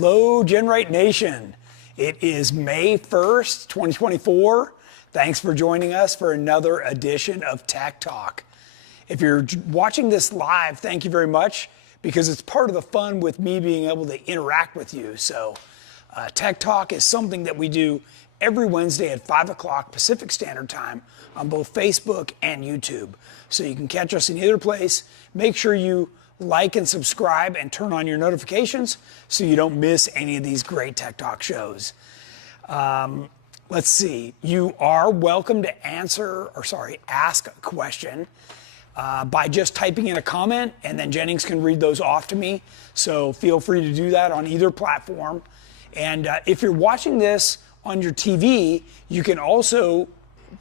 Hello, GenRight Nation. It is May 1st, 2024. Thanks for joining us for another edition of Tech Talk. If you're watching this live, thank you very much, because it's part of the fun with me being able to interact with you. So Tech Talk is something that we do every Wednesday at 5 o'clock Pacific Standard Time on both Facebook and YouTube. So you can catch us in either place. Make sure you like and subscribe and turn on your notifications so you don't miss any of these great Tech Talk shows. Let's see. You are welcome to ask a question by just typing in a comment, and then Jennings can read those off to me. So feel free to do that on either platform. And if you're watching this on your TV, you can also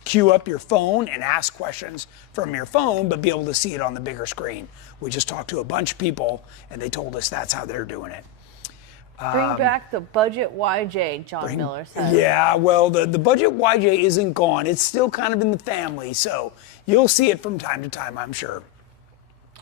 queue up your phone and ask questions from your phone, but be able to see it on the bigger screen. We just talked to a bunch of people, and they told us that's how they're doing it. Bring back the budget YJ, John Miller says. Yeah, well, the budget YJ isn't gone. It's still kind of in the family, so you'll see it from time to time, I'm sure.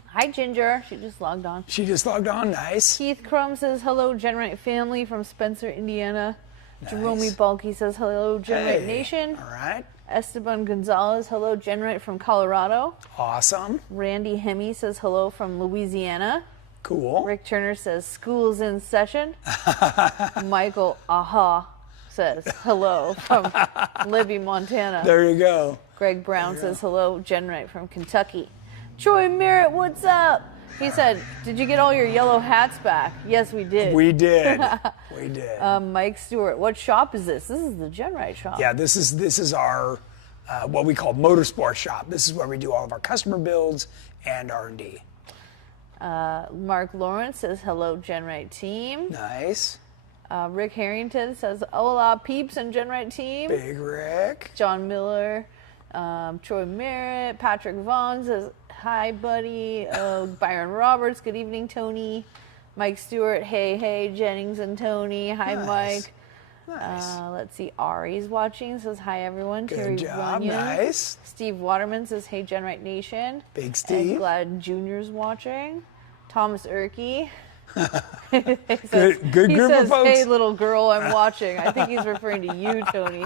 Hi, Ginger. She just logged on. She just logged on. Nice. Keith Crum says, hello, GenRight family from Spencer, Indiana. Nice. Jerome Balky says, hello, GenRight Nation. All right. Esteban Gonzalez, hello, GenRight from Colorado. Awesome. Randy Hemme says, hello from Louisiana. Cool. Rick Turner says, school's in session. Michael Aha says, hello from Libby, Montana. There you go. Greg Brown says, hello, GenRight from Kentucky. Troy Merritt, what's up? He said, did you get all your yellow hats back? Yes, we did. We did. We did. Mike Stewart, what shop is this? This is the GenRight shop. Yeah, this is our what we call motorsport shop. This is where we do all of our customer builds and R&D. Mark Lawrence says, hello, GenRight team. Nice. Rick Harrington says, hola, peeps and GenRight team. Big Rick. John Miller, Troy Merritt, Patrick Vaughn says, hi, buddy. Byron Roberts, good evening, Tony. Mike Stewart, hey, Jennings and Tony. Hi, Nice. Mike. Nice. Let's see, Ari's watching, says, hi, everyone. Good Terry job, Runyon. nice. Steve Waterman says, hey, GenRight Nation. Big Steve. And Glad Jr.'s watching. Thomas Erkey. Good group of folks. Hey, little girl, I'm watching. I think he's referring to you, Tony.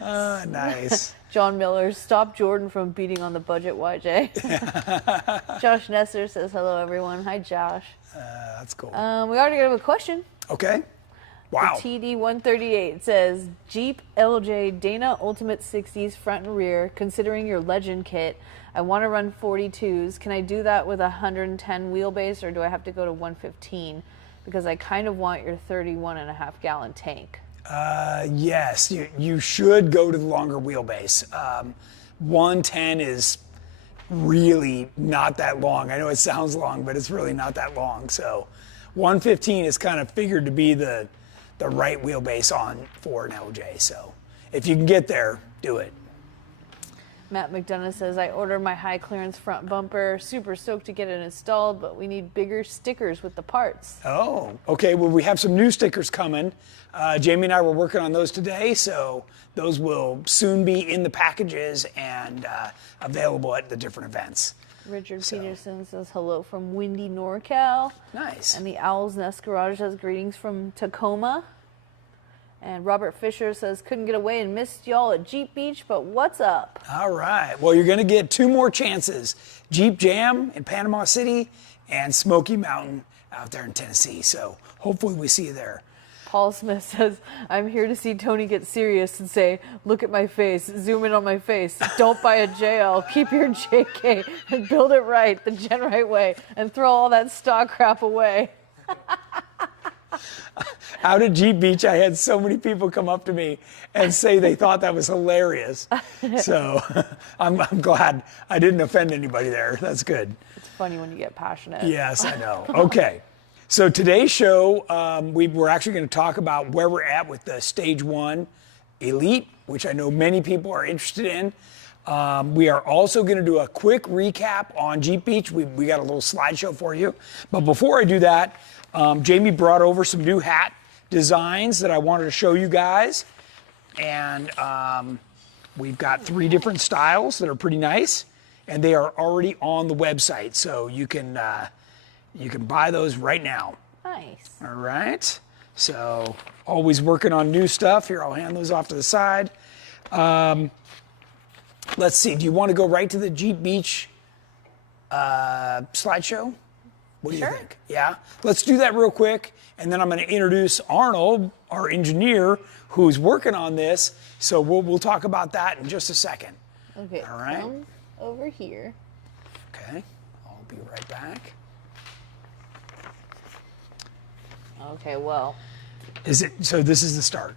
Nice. John Miller, stop Jordan from beating on the budget, YJ. Josh Nesser says, hello, everyone. Hi, Josh. That's cool. We already have a question. Okay. Wow. The TD138 says, Jeep LJ Dana Ultimate 60s front and rear, considering your Legend kit, I want to run 42s. Can I do that with a 110 wheelbase, or do I have to go to 115? Because I kind of want your 31.5 gallon tank. Yes, you should go to the longer wheelbase. 110 is really not that long. I know it sounds long, but it's really not that long. So 115 is kind of figured to be the right wheelbase for an LJ. So if you can get there, do it. Matt McDonough says, I ordered my high clearance front bumper. Super stoked to get it installed, but we need bigger stickers with the parts. Oh, okay. Well, we have some new stickers coming. Jamie and I were working on those today, so those will soon be in the packages and available at the different events. Richard Peterson says, hello from windy NorCal. Nice. And the Owl's Nest Garage says, greetings from Tacoma. And Robert Fisher says, couldn't get away and missed y'all at Jeep Beach, but what's up? All right. Well, you're going to get 2 more chances. Jeep Jam in Panama City and Smoky Mountain out there in Tennessee. So hopefully we see you there. Paul Smith says, I'm here to see Tony get serious and say, look at my face, zoom in on my face. Don't buy a JL, keep your JK and build it right, the GenRight way, and throw all that stock crap away. Out at Jeep Beach, I had so many people come up to me and say they thought that was hilarious. So I'm glad I didn't offend anybody there. That's good. It's funny when you get passionate. Yes, I know. Okay. So today's show, we're actually going to talk about where we're at with the Stage 1 Elite, which I know many people are interested in. We are also going to do a quick recap on Jeep Beach. We got a little slideshow for you. But before I do that, Jamie brought over some new hat designs that I wanted to show you guys. And we've got 3 different styles that are pretty nice. And they are already on the website. So you can buy those right now. Nice. All right. So always working on new stuff. Here, I'll hand those off to the side. Let's see. Do you want to go right to the Jeep Beach slideshow? What do you think? Yeah? Let's do that real quick, and then I'm going to introduce Arnold, our engineer, who's working on this. So we'll talk about that in just a second. Okay. All right. Come over here. Okay. I'll be right back. Okay, well. So this is the start?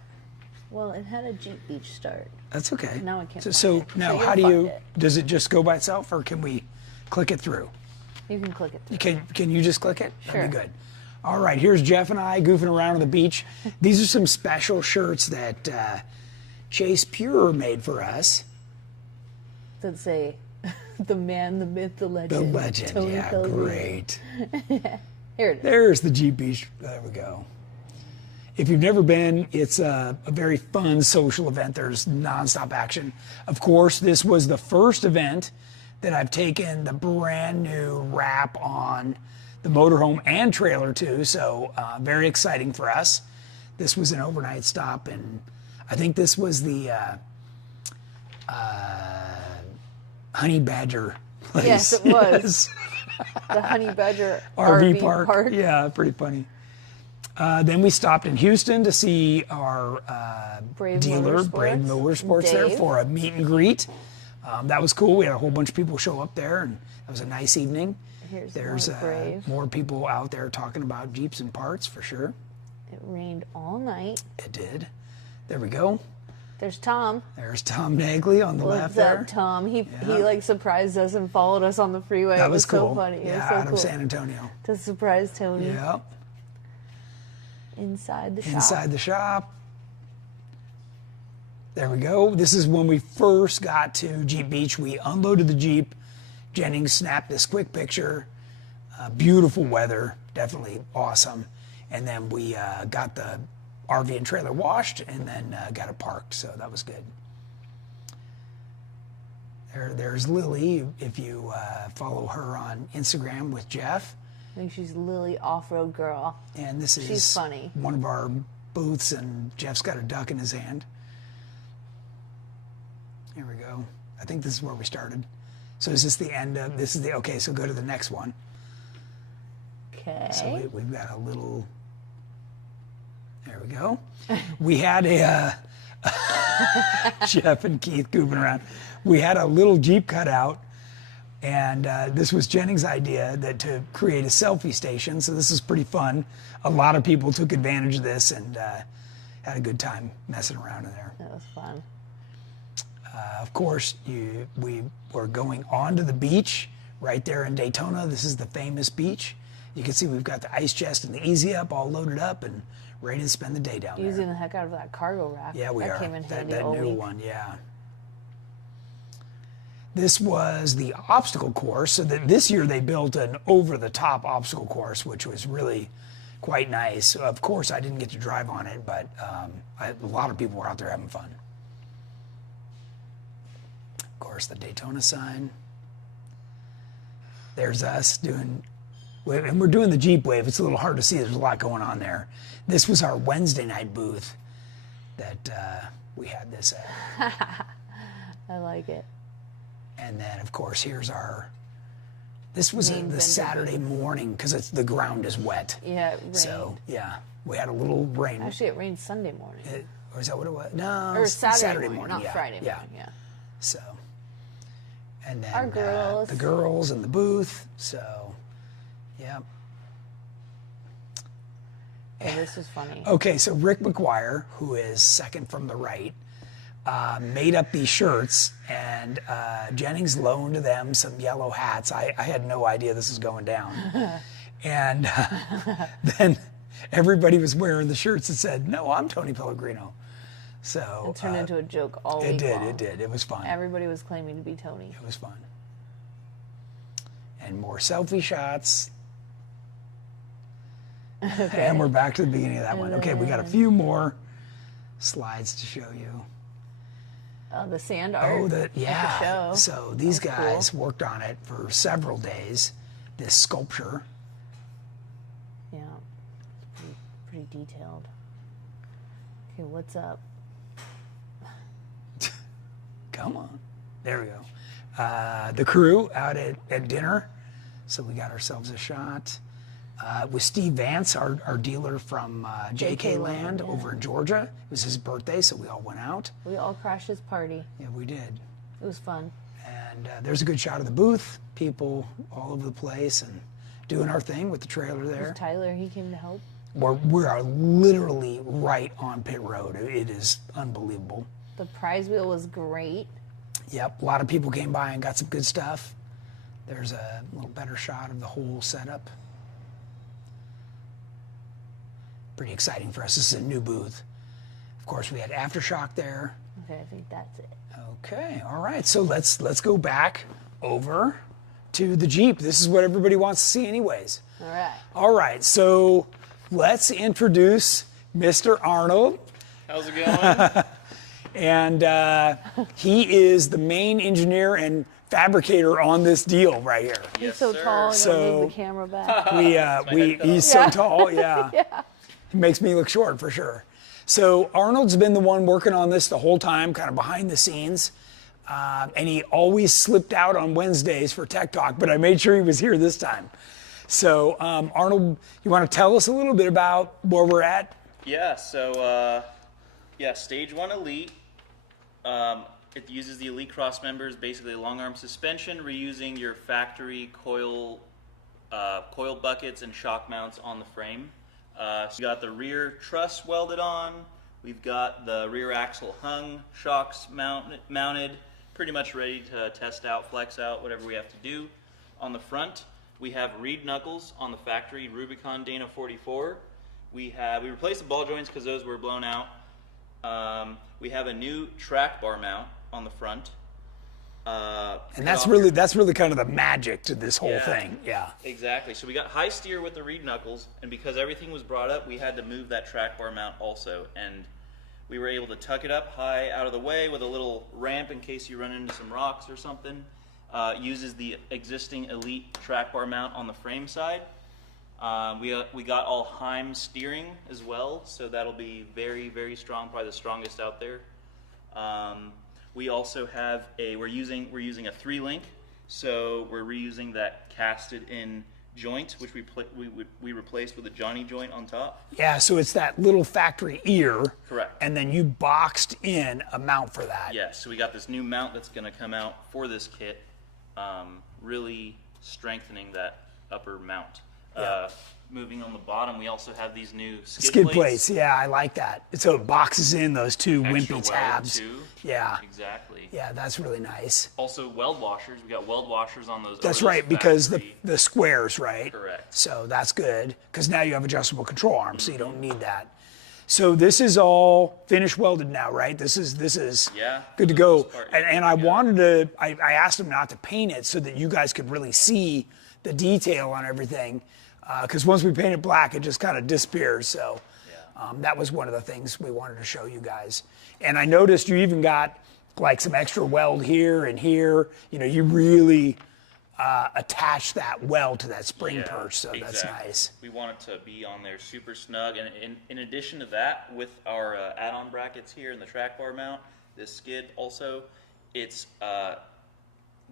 Well, it had a Jeep Beach start. That's okay. Now I can't So find it. now, So how do you'll you? find it. Does it just go by itself, or can we click it through? You can click it through. Can you just click it? Sure. That'd be good. All right, here's Jeff and I goofing around on the beach. These are some special shirts that Chase Pure made for us. Does it say the man, the myth, the legend? The legend, Tony yeah, Pellegrino. great. Here it is. There's the Jeep Beach. There we go. If you've never been, it's a very fun social event. There's nonstop action. Of course, this was the first event that I've taken the brand new wrap on the motorhome and trailer to, so very exciting for us. This was an overnight stop, and I think this was the Honey Badger place. Yes, it was. Yes. The Honey Badger RV park. Yeah, pretty funny. Then we stopped in Houston to see our Brave dealer, Motorsports. Brave Motorsports, there Dave. for a meet and greet. That was cool. We had a whole bunch of people show up there, and it was a nice evening. There's more Brave. More people out there talking about Jeeps and parts for sure. It rained all night. It did. There we go. There's Tom. There's Tom Nagley on the left What's there. up, Tom? He like surprised us and followed us on the freeway. That It was cool. so funny. Yeah, it was so out cool. of San Antonio. To surprise Tony. Yeah. Inside the shop. Inside the shop. There we go. This is when we first got to Jeep Beach. We unloaded the Jeep. Jennings snapped this quick picture. Beautiful weather, definitely awesome. And then we got the RV and trailer washed and then got it parked, so that was good. There's Lily, if you follow her on Instagram with Jeff. I think she's Lily Off-Road Girl. And this is She's funny. One of our booths, and Jeff's got a duck in his hand. Here we go. I think this is where we started. So is this the end of, this is the, okay, so go to the next one. Okay. So we've got a little, there we go. We had a, Jeff and Keith goofing around. We had a little Jeep cutout, and this was Jennings' idea to create a selfie station, so this is pretty fun. A lot of people took advantage of this and had a good time messing around in there. That was fun. Of course, we were going onto the beach right there in Daytona. This is the famous beach. You can see we've got the ice chest and the Easy Up all loaded up and ready to spend the day down there. Using the heck out of that cargo rack. Yeah, we that are. Came in handy that all new week. one, yeah. This was the obstacle course. So this year they built an over-the-top obstacle course, which was really quite nice. Of course, I didn't get to drive on it, but a lot of people were out there having fun. Of course, the Daytona sign. There's us doing, and we're doing the Jeep Wave. It's a little hard to see. There's a lot going on there. This was our Wednesday night booth that we had this at. I like it. And then, of course, here's our, this was Main the vendor Saturday morning because the ground is wet. Yeah, it rained. So, yeah, we had a little rain. Actually, it rained Sunday morning. Or is that what it was? No, or Saturday morning, not yeah. Friday Yeah. morning. Yeah. So, and then Our girls. the girls in the booth. So, yeah. Yeah, this was funny. Okay, so Rick McGuire, who is second from the right, made up these shirts, and Jennings loaned them some yellow hats. I had no idea this was going down. And then everybody was wearing the shirts that said, "No, I'm Tony Pellegrino." So It turned into a joke all week long. It did. It was fun. Everybody was claiming to be Tony. It was fun. And more selfie shots. Okay. And we're back to the beginning of that one. Okay, we got a few more slides to show you. The sand art. Oh, at the show. So these That was guys worked on it for several days, this sculpture. Yeah. detailed. Okay, what's up? Come on. There we go. The crew out at dinner. So we got ourselves a shot. With Steve Vance, our dealer from JK Land over in Georgia. It was his birthday, so we all went out. We all crashed his party. Yeah, we did. It was fun. And there's a good shot of the booth. People all over the place and doing our thing with the trailer there. Was Tyler, he came to help? We are literally right on pit road. It is unbelievable. The prize wheel was great. Yep, a lot of people came by and got some good stuff. There's a little better shot of the whole setup. Pretty exciting for us. This is a new booth. Of course, we had Aftershock there. Okay, I think that's it. Okay, all right. So let's go back over to the Jeep. This is what everybody wants to see anyways. All right. All right, so let's introduce Mr. Arnold. How's it going? And he is the main engineer and fabricator on this deal right here. He's so tall, I'm gonna move the camera back. He's so tall, yeah. He makes me look short for sure. So Arnold's been the one working on this the whole time, kind of behind the scenes. And he always slipped out on Wednesdays for Tech Talk, but I made sure he was here this time. So Arnold, you want to tell us a little bit about where we're at? Yeah, so Stage 1 Elite. It uses the Elite Cross members, basically long arm suspension, reusing your factory coil buckets and shock mounts on the frame. So you got the rear truss welded on. We've got the rear axle hung, shocks mounted, pretty much ready to test out, flex out, whatever we have to do. On the front, we have reed knuckles on the factory Rubicon Dana 44. We replaced the ball joints because those were blown out. We have a new track bar mount on the front. And that's really kind of the magic to this whole thing. Yeah. Exactly. So we got high steer with the reed knuckles, and because everything was brought up, we had to move that track bar mount also. And we were able to tuck it up high out of the way with a little ramp in case you run into some rocks or something. Uses the existing Elite track bar mount on the frame side. We got all Heim steering as well, so that'll be very, very strong, probably the strongest out there. We also have we're using a 3-link, so we're reusing that casted in joint, which we replaced with a Johnny joint on top. Yeah, so it's that little factory ear. Correct. And then you boxed in a mount for that. Yeah, so we got this new mount that's going to come out for this kit, really strengthening that upper mount. Yeah. Moving on the bottom, we also have these new skid plates. Yeah, I like that. So it boxes in those two extra wimpy tabs. Too. Yeah. Exactly. Yeah, that's really nice. Also weld washers. We got weld washers on those. That's right, because the squares, right? Correct. So that's good, because now you have adjustable control arms, so you don't need that. So this is all finished welded now, right? This is good to go. And I wanted to, I asked him not to paint it so that you guys could really see the detail on everything. Because once we paint it black, it just kind of disappears. So that was one of the things we wanted to show you guys. And I noticed you even got like some extra weld here and here. You know, you really attach that weld to that spring perch, so exactly. That's nice. We want it to be on there super snug. And in addition to that, with our add-on brackets here and the track bar mount, this skid also, it's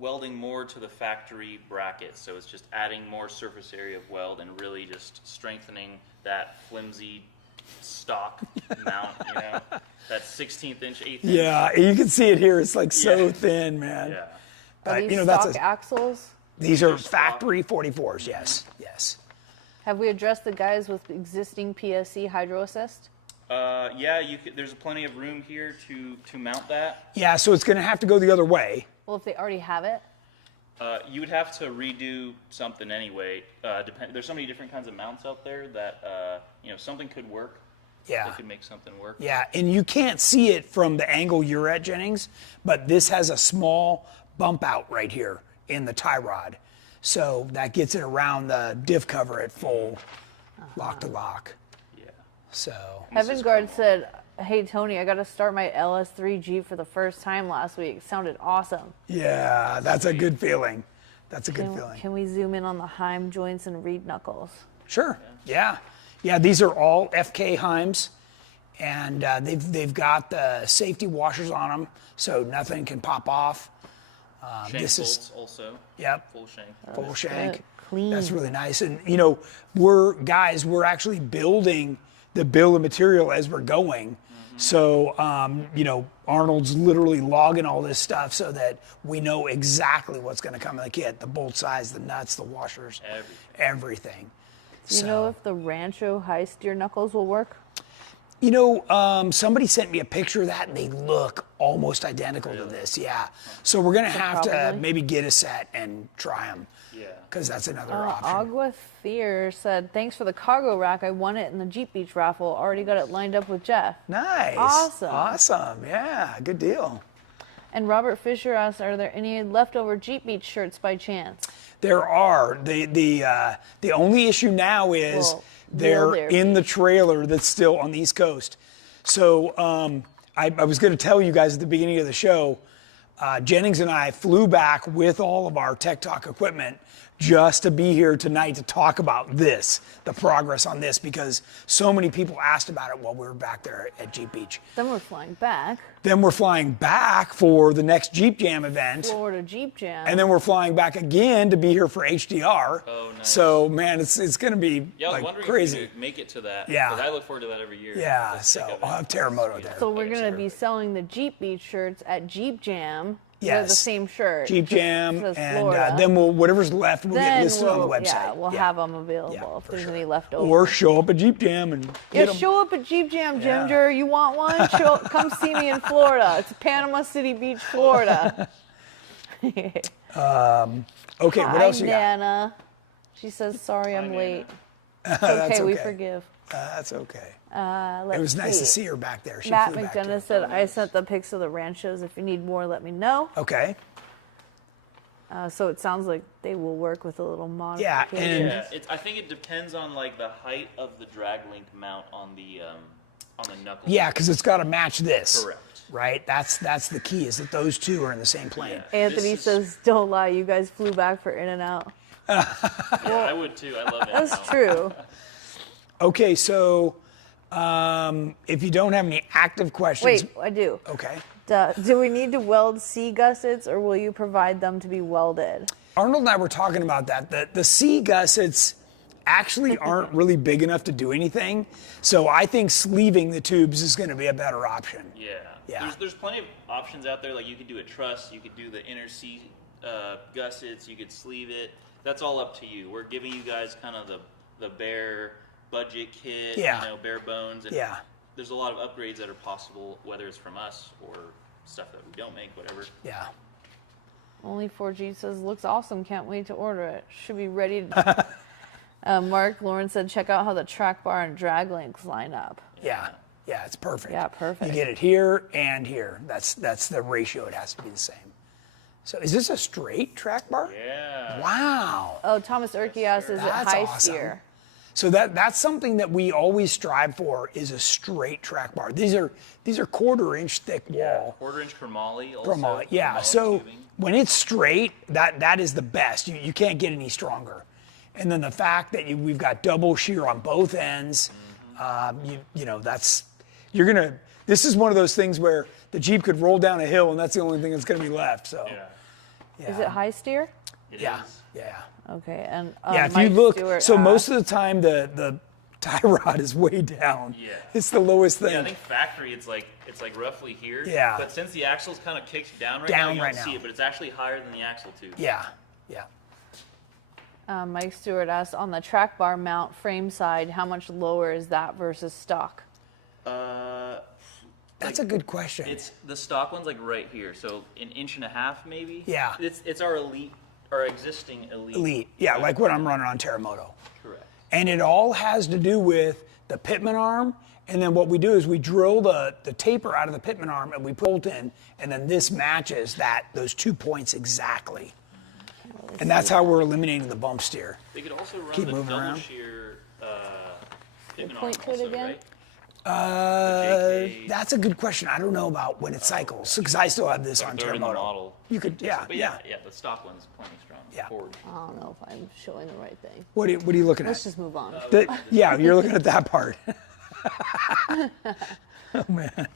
welding more to the factory bracket, so it's just adding more surface area of weld and really just strengthening that flimsy stock mount, you know, that 16th inch, 8th inch. Yeah, you can see it here. It's like so thin, man. Yeah. Are these stock axles? These are factory 44s, yes. Have we addressed the guys with existing PSC hydro assist? Yeah, there's plenty of room here to mount that. Yeah, so it's going to have to go the other way. Well, if they already have it? You would have to redo something anyway. There's so many different kinds of mounts out there that something could work. Yeah. They could make something work. Yeah, and you can't see it from the angle you're at, Jennings, but this has a small bump out right here in the tie rod. So that gets it around the diff cover at full lock to lock. Yeah. So. Heaven Guard said, hey, Tony, I got to start my LS3 Jeep for the first time last week. It sounded awesome. Yeah, that's a good feeling. That's a good feeling. Can we zoom in on the Heim joints and reed knuckles? Sure, yeah. Yeah, these are all FK Heims, and they've got the safety washers on them, so nothing can pop off. Shank This bolts is also. Yep. Full shank. Full shank. good. Clean. That's really nice. And you know, we're actually building the bill of material as we're going. So you know, Arnold's literally logging all this stuff so that we know exactly what's going to come in the kit: the bolt size, the nuts, the washers, everything. Do you know if the Rancho high steer knuckles will work? You know, somebody sent me a picture of that, and they look almost identical to this. Yeah. So we're gonna have to probably. maybe get a set and try them. Yeah. Because that's another option. Agua Thier said, thanks for the cargo rack. I won it in the Jeep Beach raffle. Already got it lined up with Jeff. Nice. Awesome. Awesome. Yeah. Good deal. And Robert Fisher asked, are there any leftover Jeep Beach shirts by chance? There are. The only issue now is Well, they're will there in be? the trailer that's still on the East Coast. So I was going to tell you guys at the beginning of the show, Jennings and I flew back with all of our Tech Talk equipment just to be here tonight to talk about this, the progress on this, because so many people asked about it while we were back there at Jeep Beach. Then we're flying back. Then we're flying back for the next Jeep Jam event. Florida Jeep Jam. And then we're flying back again to be here for HDR. Oh, nice. So, man, it's going to be Yeah, I was like wondering crazy. if you could make it to that. Yeah. 'Cause I look forward to that every year. Yeah, That's sick so of it. I'll have Terremoto there. So we're going to be selling the Jeep Beach shirts at Jeep Jam. They're the Yes. same shirt. Jeep just Jam, says and Florida. then whatever's left will get Then listed on the we'll- website. Yeah, we'll have them available Yeah, if for there's sure. any left over. Or show up at Jeep Jam and Yeah, get 'em. show up at Jeep Jam, Yeah. Ginger. You want one? Come see me in Florida. It's Panama City Beach, Florida. Okay, what Hi, else you got? Nana. She says, sorry I'm Nana. late. It's That's okay, we okay. forgive. That's okay. Let's It was nice to see. see her back there. She Matt flew back to McDonough it. said, I sent the pics of the ranchos. If you need more, let me know. Okay. So it sounds like they will work with a little Yeah, modification. and Yeah, I think it depends on like the height of the drag link mount on the knuckle. yeah, because it's got to match this. Correct. Right? That's the key, is that those two are in the same plane. Yeah. Anthony This is- says, don't lie, you guys flew back for In and Out. Yeah, I would too. I love it. That's true. Okay, so if you don't have any active questions. Wait, I do. Okay. Do we need to weld C gussets, or will you provide them to be welded? Arnold and I were talking about that. The C gussets actually aren't really big enough to do anything. So I think sleeving the tubes is going to be a better option. Yeah. Yeah. There's plenty of options out there. Like you could do a truss, you could do the inner C gussets, you could sleeve it. That's all up to you. We're giving you guys kind of the bare budget kit, Yeah. you know, bare bones. And Yeah. there's a lot of upgrades that are possible, whether it's from us or stuff that we don't make, whatever. Yeah. Only 4G says, looks awesome, can't wait to order it. Should be ready. Mark Lauren said, check out how the track bar and drag links line up. Yeah. Yeah, it's perfect. Yeah, perfect. You get it here and here. That's the ratio. It has to be the same. So is this a straight track bar? Yeah. Wow. Oh, Thomas Urki asked, is it That's high awesome. steer? So that's something that we always strive for, is a straight track bar. These are 1/4 inch thick wall. 1/4 inch chromoly also. Chromoly. Yeah. Chromoly So tubing. when it's straight, that is the best. You can't get any stronger. And then the fact that we've got double shear on both ends, you know, this is one of those things where the Jeep could roll down a hill and that's the only thing that's going to be left. So Yeah. Is it high steer? It yeah, is. yeah. Okay, and Yeah, if Mike you look, Stewart so most asked- of the time the tie rod is way down. Yeah. It's the lowest thing. Yeah, I think factory it's like roughly here. Yeah. But since the axle's kind of kicked down right Down now, you right don't see now. it, but it's actually higher than the axle tube. Yeah, yeah. Mike Stewart asked, on the track bar mount frame side, how much lower is that versus stock? That's a good question. It's the stock one's like right here, so an inch and a half maybe. Yeah. It's our elite, our existing elite. Elite. Yeah, like what I'm running on Terremoto. Correct. And it all has to do with the pitman arm. And then what we do is we drill the taper out of the pitman arm and we bolt in, and then this matches those 2 points exactly. And that's how we're eliminating the bump steer. They could also run Keep the moving double around. shear pitman arm point to it also, again? right? JK. That's a good question. I don't know about when it cycles, because I still have this on They're in the Terremoto. model. You could, yeah, But yeah. yeah, the stock one's plenty strong. Yeah. Forward. I don't know if I'm showing the right thing. What are you looking Let's at? just move on. Yeah, you're looking at that part. Oh, man.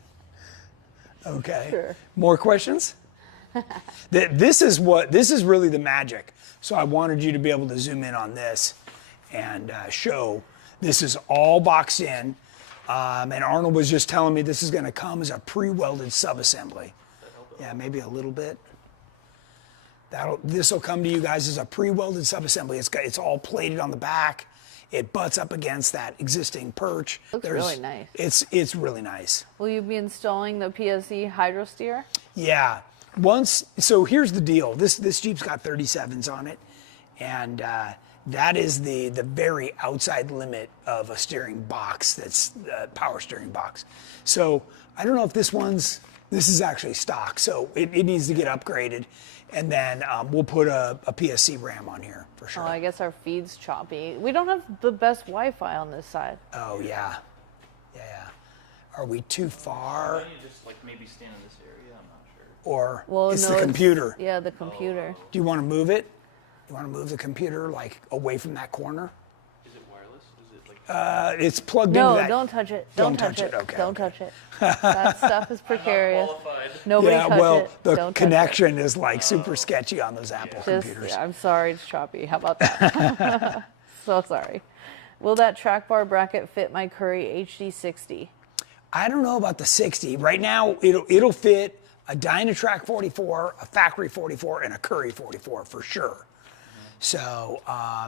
Okay. Sure. More questions? This is really the magic. So I wanted you to be able to zoom in on this and show this is all boxed in. And Arnold was just telling me this is going to come as a pre-welded subassembly. Yeah, maybe a little bit. This will come to you guys as a pre-welded subassembly. It's all plated on the back. It butts up against that existing perch. Looks really nice. It's really nice. Will you be installing the PSE hydro steer? Yeah. So here's the deal. This Jeep's got 37s on it, and that is the very outside limit of a steering box. That's a power steering box. So I don't know if this is actually stock. So it needs to get upgraded, and then we'll put a PSC RAM on here for sure. Oh, I guess our feed's choppy. We don't have the best Wi-Fi on this side. Oh yeah. Are we too far? I need to just like maybe stand in this area. I'm not sure. Or Well, it's no, the computer? Yeah, the computer. Do you want to move it? You want to move the computer like away from that corner? Is it wireless? Is it like? It's plugged into No, that. don't touch it. Don't Don't touch touch it. it. Okay, Don't okay. touch it. That stuff is precarious. qualified. Nobody Yeah, touch well, it. the Don't touch connection is like super sketchy on those Apple it. Just, computers. yeah, I'm sorry, it's choppy. How about that? So sorry. Will that track bar bracket fit my Curry HD60? I don't know about the 60. Right now, it'll fit a Dynatrack 44, a Factory 44, and a Curry 44 for sure. So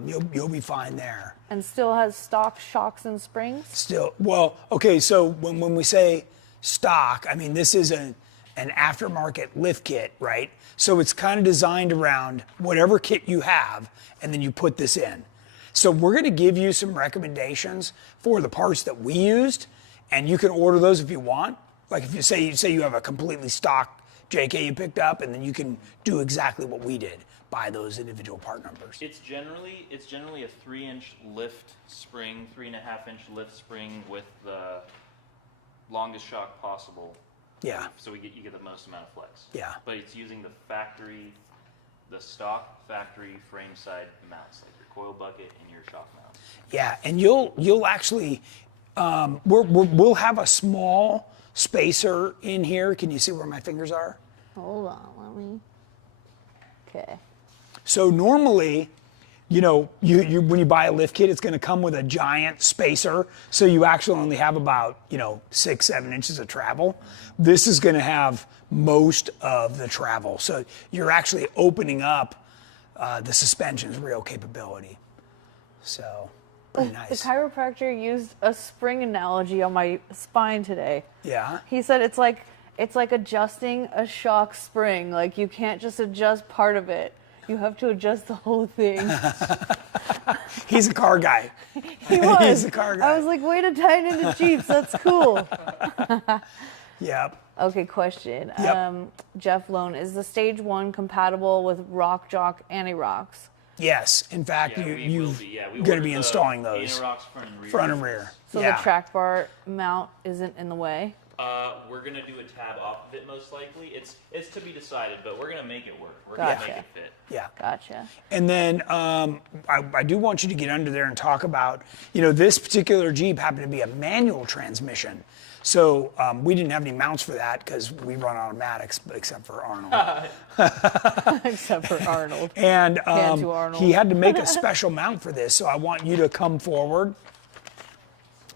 you'll be fine there. And still has stock shocks and springs? Still, well, okay, so when we say stock, I mean, this is an aftermarket lift kit, right? So it's kind of designed around whatever kit you have, and then you put this in. So we're going to give you some recommendations for the parts that we used, and you can order those if you want. Like if you say you have a completely stock JK you picked up, and then you can do exactly what we did. Buy those individual part numbers. It's generally a 3-inch lift spring, 3.5-inch lift spring with the longest shock possible. Yeah. So you get the most amount of flex. Yeah. But it's using the stock factory frame side mounts, like your coil bucket and your shock mounts. Yeah, and you'll actually we'll have a small spacer in here. Can you see where my fingers are? Hold on, let me. Okay. So normally, you when you buy a lift kit, it's going to come with a giant spacer. So you actually only have about 6-7 inches of travel. This is going to have most of the travel. So you're actually opening up the suspension's real capability. So pretty The nice. chiropractor used a spring analogy on my spine today. Yeah. He said it's like adjusting a shock spring. Like you can't just adjust part of it. You have to adjust the whole thing. He's a car guy. He was. He's a car guy. I was like, way to tie it into Jeeps. That's cool. Yep. Okay, question. Yep. Jeff Lone, is the Stage 1 compatible with Rock Jock anti-rocks? Yes. In fact, Yeah, we will be. Yeah, we going to ordered be the installing those. Anti-rocks front and rear. Front and rear. So yeah. the track bar mount isn't in the way? We're gonna do a tab off of it most likely. It's to be decided, but we're gonna make it work. We're gonna make Gotcha. it fit. Yeah. Gotcha. And then I do want you to get under there and talk about, this particular Jeep happened to be a manual transmission. So we didn't have any mounts for that because we run automatics, except for Arnold. Except for Arnold. And Hand to Arnold. he had to make a special mount for this. So I want you to come forward.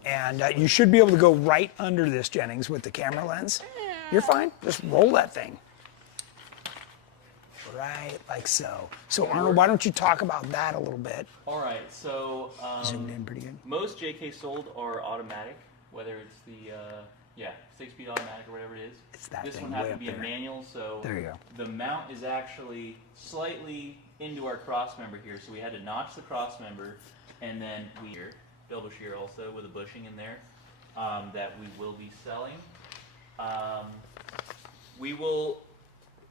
And you should be able to go right under this, Jennings, with the camera lens. You're fine. Just roll that thing. Right, like so. So Arnold, why don't you talk about that a little bit? All right. So Zoomed in pretty good. most JK sold are automatic, whether it's the 6-speed automatic or whatever it is. It's that this thing one way happened up to be there. a manual, so There you go. the mount is actually slightly into our cross member here, so we had to notch the cross member, and then we double shear also with a bushing in there that we will be selling.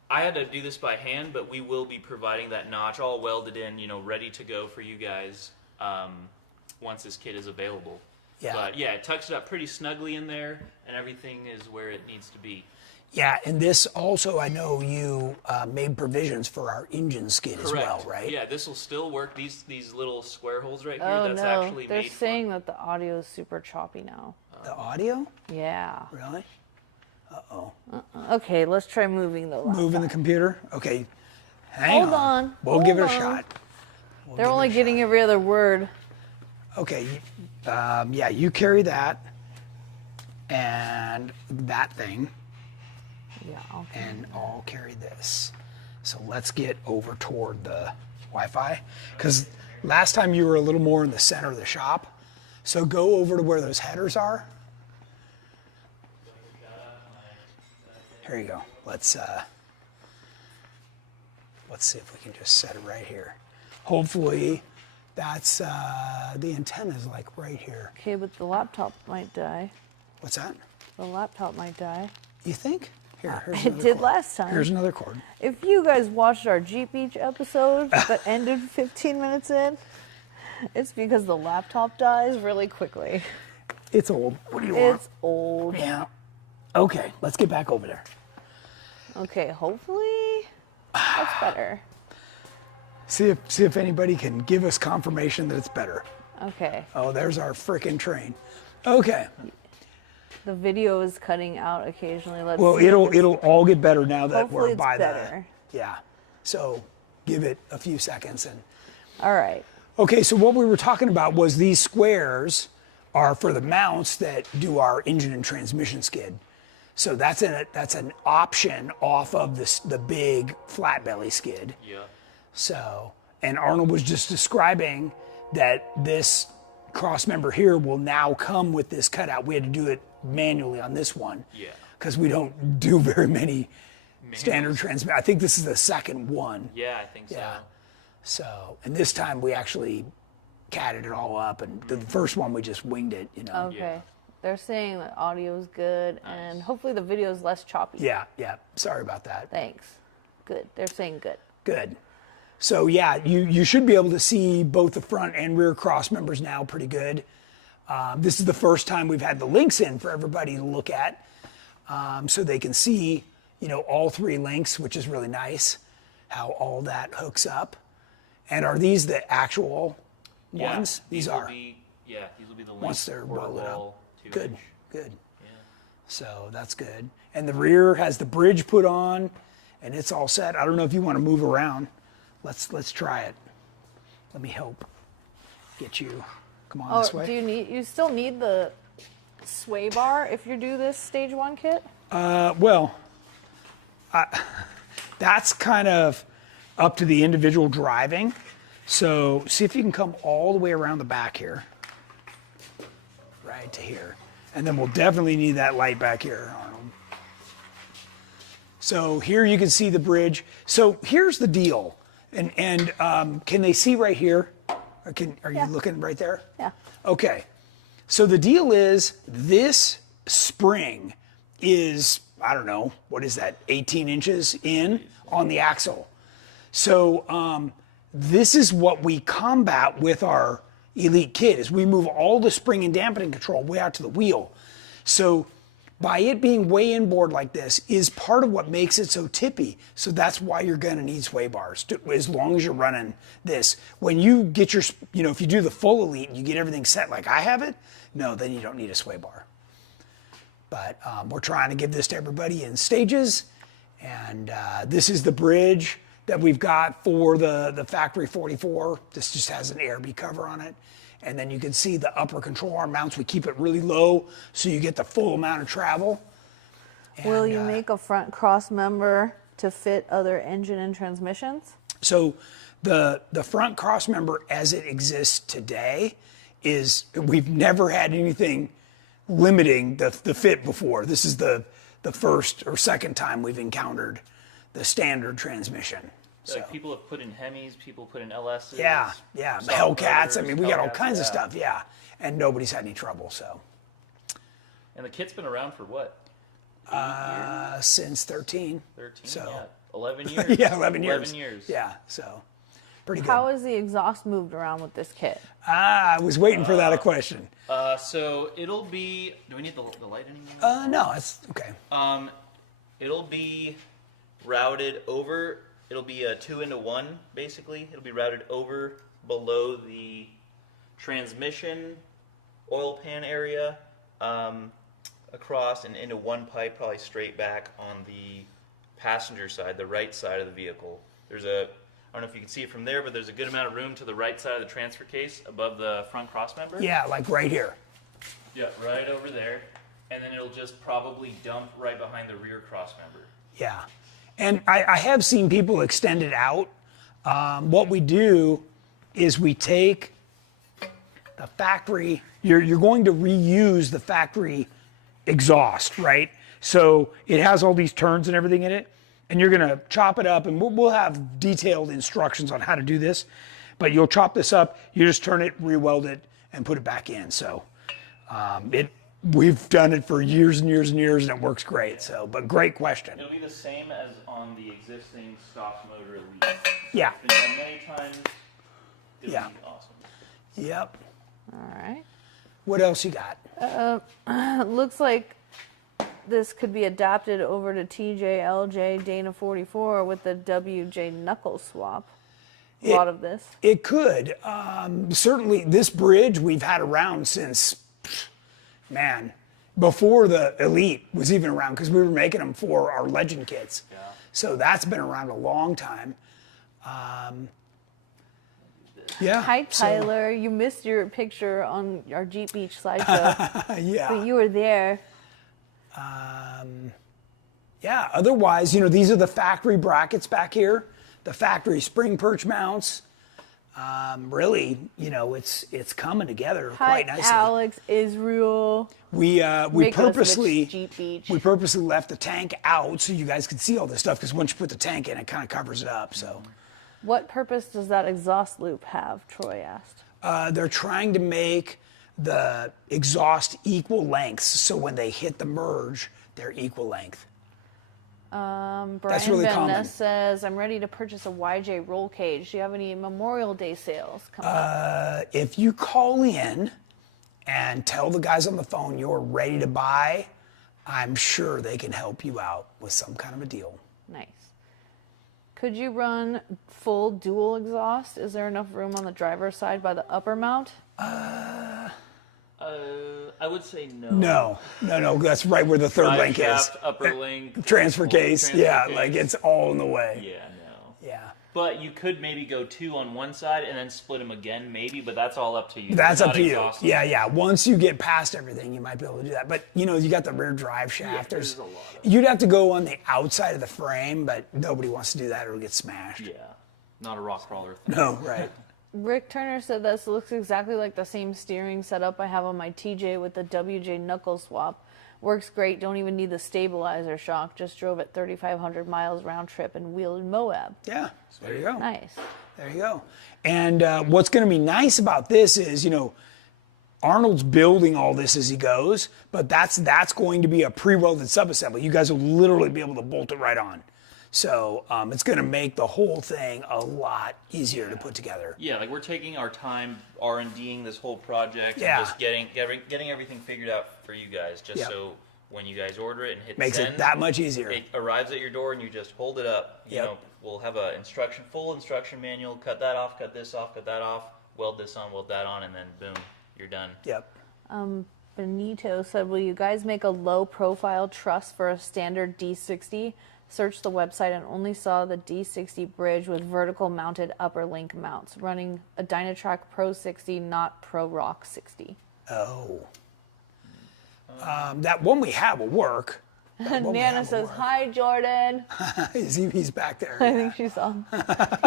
I had to do this by hand, but we will be providing that notch all welded in, ready to go for you guys once this kit is available. Yeah. But yeah, it tucks it up pretty snugly in there, and everything is where it needs to be. Yeah, and this also, I know you made provisions for our engine skid as well, right? Yeah, this will still work. These little square holes right here, Oh that's no, actually they're made saying that the audio is super choppy now. The audio? Yeah. Really? Uh-oh. Okay, let's try moving the laptop. Moving the computer? Okay, hang Hold on. We'll give it a Hold on. shot. They're only getting every other word. Okay, yeah, you carry that and that thing, Yeah. Okay. and I'll carry this. So let's get over toward the Wi-Fi, because last time you were a little more in the center of the shop. So go over to where those headers are. Here you go. Let's see if we can just set it right here. Hopefully, that's the antenna's like right here. Okay, but the laptop might die. What's that? The laptop might die. You think? Here's It another did cord. last time. Here's another cord. If you guys watched our Jeep Beach episode that ended 15 minutes in, it's because the laptop dies really quickly. It's old. What do you want? It's old. Yeah. Okay, let's get back over there. Okay, hopefully that's better. See if anybody can give us confirmation that it's better. Okay. Oh, there's our frickin' train. Okay. The video is cutting out occasionally. Let's Well, see if it's- it'll all get better now that Hopefully we're it's by better. the. Yeah. So give it a few seconds and. All right. Okay, so what we were talking about was these squares are for the mounts that do our engine and transmission skid. So that's an option off of the big flat belly skid. Yeah. So, and Arnold was just describing that this cross member here will now come with this cutout. We had to do it manually on this one. Yeah. Because we don't do very many standard transmission. I think this is the second one. Yeah, I think so. Yeah. So, and this time we actually catted it all up, and the first one we just winged it, you know. Okay. Yeah. They're saying that audio is good and hopefully the video is less choppy. Yeah, yeah. Sorry about that. Thanks. Good. They're saying good. Good. So yeah, you should be able to see both the front and rear cross members now pretty good. This is the first time we've had the links in for everybody to look at, so they can see, you know, all three links, which is really nice, how all that hooks up. And are these the actual ones? These will are. these will be the links. Once they're quarter welded up. wall, 2 Good, inch. good. Yeah. So that's good. And the rear has the bridge put on, and it's all set. I don't know if you want to move around. Let's try it. Let me help get you. Come on this way. Do you still need the sway bar if you do this stage 1 kit? That's kind of up to the individual driving. So see if you can come all the way around the back here, right to here. And then we'll definitely need that light back here, Arnold. So here you can see the bridge. So here's the deal. And can they see right here? Are you looking right there? Yeah. Okay. So the deal is this spring is, I don't know, what is that, 18 inches in on the axle. So this is what we combat with our Elite kit, is we move all the spring and dampening control way out to the wheel. So by it being way inboard like this is part of what makes it so tippy. So that's why you're gonna need sway bars, as long as you're running this. When you get your, you know, if you do the full Elite and you get everything set like I have it, no, then you don't need a sway bar. But we're trying to give this to everybody in stages. And this is the bridge that we've got for the factory 44. This just has an ARB cover on it. And then you can see the upper control arm mounts. We keep it really low so you get the full amount of travel. Will And, you make a front cross member to fit other engine and transmissions? So the front cross member as it exists today is, we've never had anything limiting the fit before. This is the first or second time we've encountered the standard transmission. So, Like people have put in Hemis, people put in LSs. yeah, soft Hellcats. I motors, mean, we got all Hellcats, kinds of yeah. stuff, yeah. And nobody's had any trouble, so. And the kit's been around for what? 8 years? Since 13. 13, so. yeah. 11 years. Yeah, 11 years. 11 years. Yeah, so. Pretty good. How is the exhaust moved around with this kit? I was waiting for that question. So it'll be. Do we need the light anymore? No, it's okay. It'll be routed over. It'll be a 2-into-1 basically. It'll be routed over below the transmission oil pan area, across and into one pipe, probably straight back on the passenger side, the right side of the vehicle. There's a, I don't know if you can see it from there, but there's a good amount of room to the right side of the transfer case above the front crossmember. Yeah, like right here. Yeah, right over there. And then it'll just probably dump right behind the rear crossmember. Yeah. And I have seen people extend it out. What we do is we take the factory, you're going to reuse the factory exhaust, right? So it has all these turns and everything in it, and you're gonna chop it up, and we'll have detailed instructions on how to do this, but you'll chop this up, you just turn it, re-weld it, and put it back in. So we've done it for years and years and years, and it works great. So, but great question. It'll be the same as on the existing stock motor Elite. Yeah. It's been done many times. It'll Yeah. be awesome. Yep. All right. What else you got? Looks like this could be adapted over to TJ, LJ, Dana 44 with the WJ knuckle swap. A lot of this. It could. Certainly, this bridge we've had around since, man, before the Elite was even around, because we were making them for our Legend kits. Yeah. So that's been around a long time. Yeah. Hi, so- Tyler. You missed your picture on our Jeep Beach slideshow, yeah. but you were there. Yeah. Otherwise, these are the factory brackets back here, the factory spring perch mounts. Really, it's coming together Hi, quite nicely. Alex, Israel. We Rick purposely Losovich, Jeep Beach. we purposely left the tank out so you guys could see all this stuff, because once you put the tank in, it kind of covers it up. So What purpose does that exhaust loop have? Troy asked. they're trying to make the exhaust equal lengths, so when they hit the merge, they're equal length. Brian really Van common. Ness says, I'm ready to purchase a YJ roll cage. Do you have any Memorial Day sales coming up? If you call in and tell the guys on the phone you're ready to buy, I'm sure they can help you out with some kind of a deal. Nice. Could you run full dual exhaust? Is there enough room on the driver's side by the upper mount? I would say no. No. That's right where the third Drive link shaft, is. upper link, Transfer full case. transfer Yeah, case. like it's all in the way. Yeah, no. Yeah. But you could maybe go 2 on one side and then split them again, maybe. But that's all up to you. That's They're up not to you. exhausted. Yeah. Once you get past everything, you might be able to do that. But you got the rear drive shaft. there's a lot of- You'd have to go on the outside of the frame, but nobody wants to do that. It'll get smashed. Yeah, not a rock crawler thing. No, right. Rick Turner said this looks exactly like the same steering setup I have on my TJ with the WJ knuckle swap. Works great, don't even need the stabilizer shock. Just drove it 3,500 miles round trip and wheeled in Moab. Yeah. There you go. Nice. There you go. And what's going to be nice about this is, Arnold's building all this as he goes, but that's going to be a pre-welded subassembly. You guys will literally be able to bolt it right on. So it's going to make the whole thing a lot easier to put together. Yeah, like we're taking our time R&Ding this whole project Yeah. and just getting everything figured out for you guys, just Yep. so when you guys order it and hit Makes send, it that much easier. it arrives at your door and you just hold it up. Yep. We'll have a full instruction manual. Cut that off, cut this off, cut that off. Weld this on, weld that on, and then boom, you're done. Yep. Benito said, will you guys make a low profile truss for a standard D60? Searched the website and only saw the D60 bridge with vertical mounted upper link mounts, running a Dynatrac Pro 60, not Pro Rock 60. Oh. That one we have will work. That one we Nana have will says, work. hi, Jordan. He's back there. I think she saw him.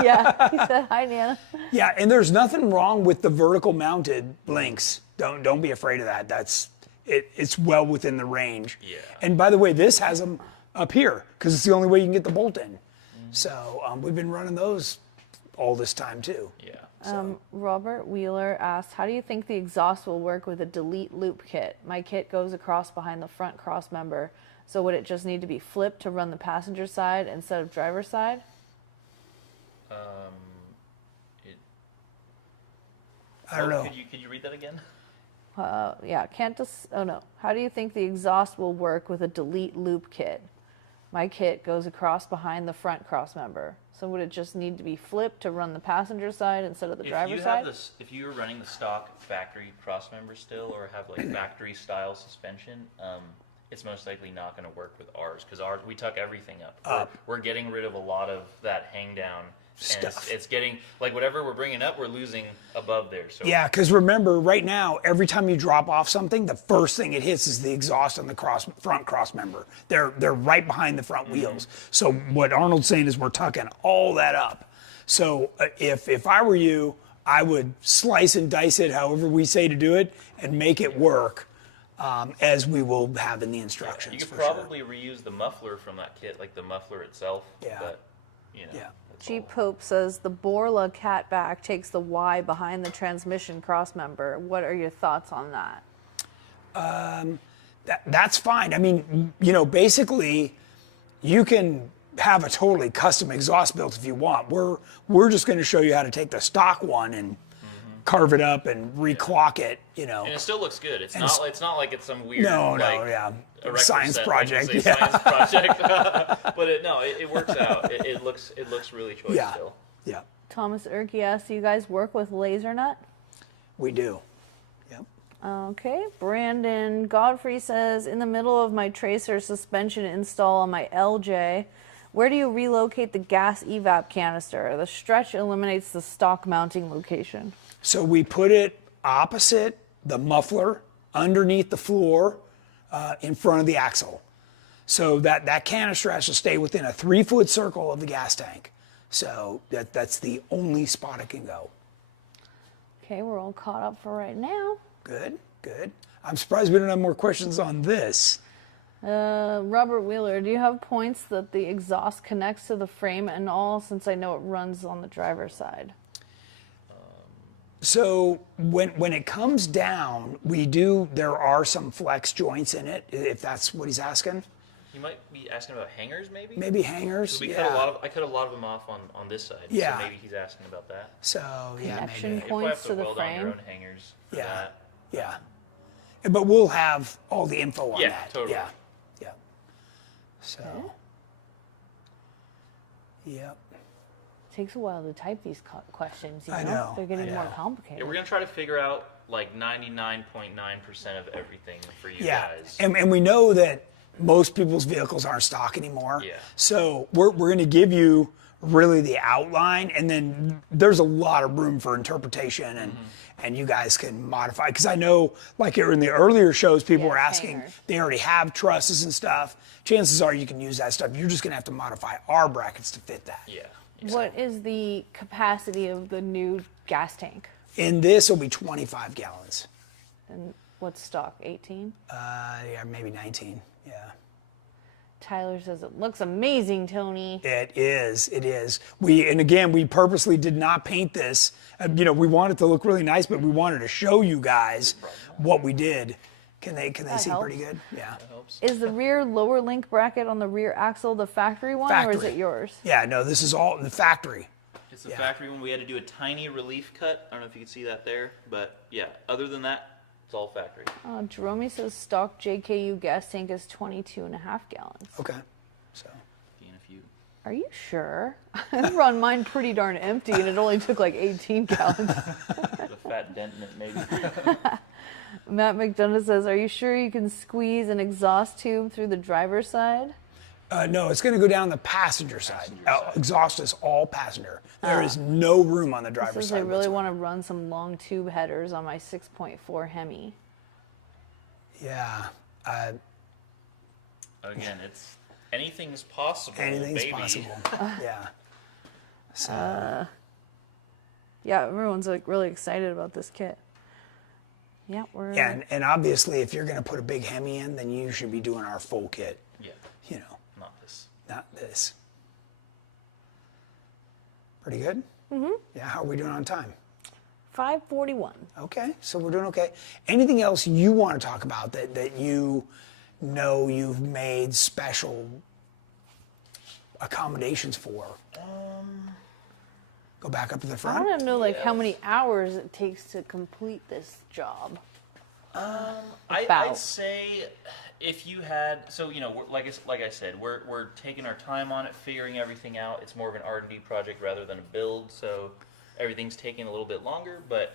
Yeah, he said, hi, Nana. Yeah, and there's nothing wrong with the vertical mounted links. Don't be afraid of that. It's well within the range. Yeah. And by the way, this has them up here because it's the only way you can get the bolt in. So we've been running those all this time too. Yeah. Robert Wheeler asked, how do you think the exhaust will work with a delete loop kit? My kit goes across behind the front cross member, so would it just need to be flipped to run the passenger side instead of driver's side? I don't know. Could you read that again? Yeah, oh no. How do you think the exhaust will work with a delete loop kit? My kit goes across behind the front cross member. So would it just need to be flipped to run the passenger side instead of the driver's side? If you were running the stock factory cross member still, or have like factory style suspension, it's most likely not going to work with ours because we tuck everything up. We're getting rid of a lot of that hang down. Stuff. And it's getting, like, whatever we're bringing up, we're losing above there. So Yeah, because remember, right now, every time you drop off something, the first thing it hits is the exhaust on the front cross member. They're right behind the front wheels. So what Arnold's saying is we're tucking all that up. So if I were you, I would slice and dice it however we say to do it and make it work, as we will have in the instructions. you could probably reuse the muffler from that kit, like the muffler itself. Yeah. But, you know. Yeah. Jeep Pope says the Borla catback takes the Y behind the transmission cross member. What are your thoughts on that? That's fine. I mean, basically, you can have a totally custom exhaust built if you want. We're just going to show you how to take the stock one and carve it up and reclock it. And it still looks good. It's not like it's some weird science project. Science project. But it works out. It looks really choice still. Yeah. Thomas Erke asks, do you guys work with laser nut? We do. Yep. Okay. Brandon Godfrey says, in the middle of my tracer suspension install on my LJ, where do you relocate the gas evap canister? The stretch eliminates the stock mounting location. So we put it opposite the muffler, underneath the floor, in front of the axle. So that canister has to stay within a 3-foot circle of the gas tank. So that's the only spot it can go. Okay, we're all caught up for right now. Good. I'm surprised we don't have more questions on this. Robert Wheeler, do you have points that the exhaust connects to the frame and all, since I know it runs on the driver's side? So when it comes down, there are some flex joints in it, if that's what he's asking. You might be asking about hangers, maybe? Maybe hangers, I cut a lot of them off on this side, Yeah. so maybe he's asking about that. So, Connection maybe. points to the You'll probably have to weld on frame. your own hangers for Yeah. that. Yeah. But we'll have all the info on Yeah, that. totally. Yeah. So, yep. Takes a while to type these questions, I know, They're getting I more know. complicated. Yeah, we're going to try to figure out like 99.9% of everything for you Yeah. guys. And we know that most people's vehicles aren't stock anymore. Yeah. So we're going to give you really the outline, and then there's a lot of room for interpretation, and you guys can modify. Because I know, like in the earlier shows, people were asking, hangers. they already have trusses and stuff. Chances are you can use that stuff. You're just going to have to modify our brackets to fit that. Yeah. What is the capacity of the new gas tank? And this will be 25 gallons. And what's stock, 18? Yeah, maybe 19. Yeah. Tyler says, it looks amazing, Tony. It is. We purposely did not paint this. We want it to look really nice, but we wanted to show you guys what we did. Can they see helps. pretty good? Yeah. Is the rear lower link bracket on the rear axle the factory one, or is Factory. it yours? Yeah, no, this is all in the factory. It's the factory one. We had to do a tiny relief cut. I don't know if you can see that there, but yeah, other than that, it's all factory. Jerome says stock JKU gas tank is 22.5 gallons. Okay. So. Being a few. Are you sure? I run mine pretty darn empty, and it only took like 18 gallons. The fat dent in it, maybe. Matt McDonough says, are you sure you can squeeze an exhaust tube through the driver's side? No, it's going to go down the passenger side. Exhaust is all passenger. There is no room on the driver's Says side. I really want to run some long tube headers on my 6.4 Hemi. Yeah. Again, it's anything's possible. Anything's baby. possible. Yeah. So. Yeah, everyone's like really excited about this kit. Yeah, we're. Yeah, and obviously, if you're going to put a big Hemi in, then you should be doing our full kit. Yeah. Not this. Not this. Pretty good? Mm-hmm. Yeah, how are we doing on time? 5:41. Okay, so we're doing okay. Anything else you want to talk about that you know you've made special accommodations for? Go back up to the I front. want to know like how many hours it takes to complete this job. I'd say if you had, so you know, like I said, we're taking our time on it, figuring everything out. It's more of an R&D project rather than a build, so everything's taking a little bit longer, but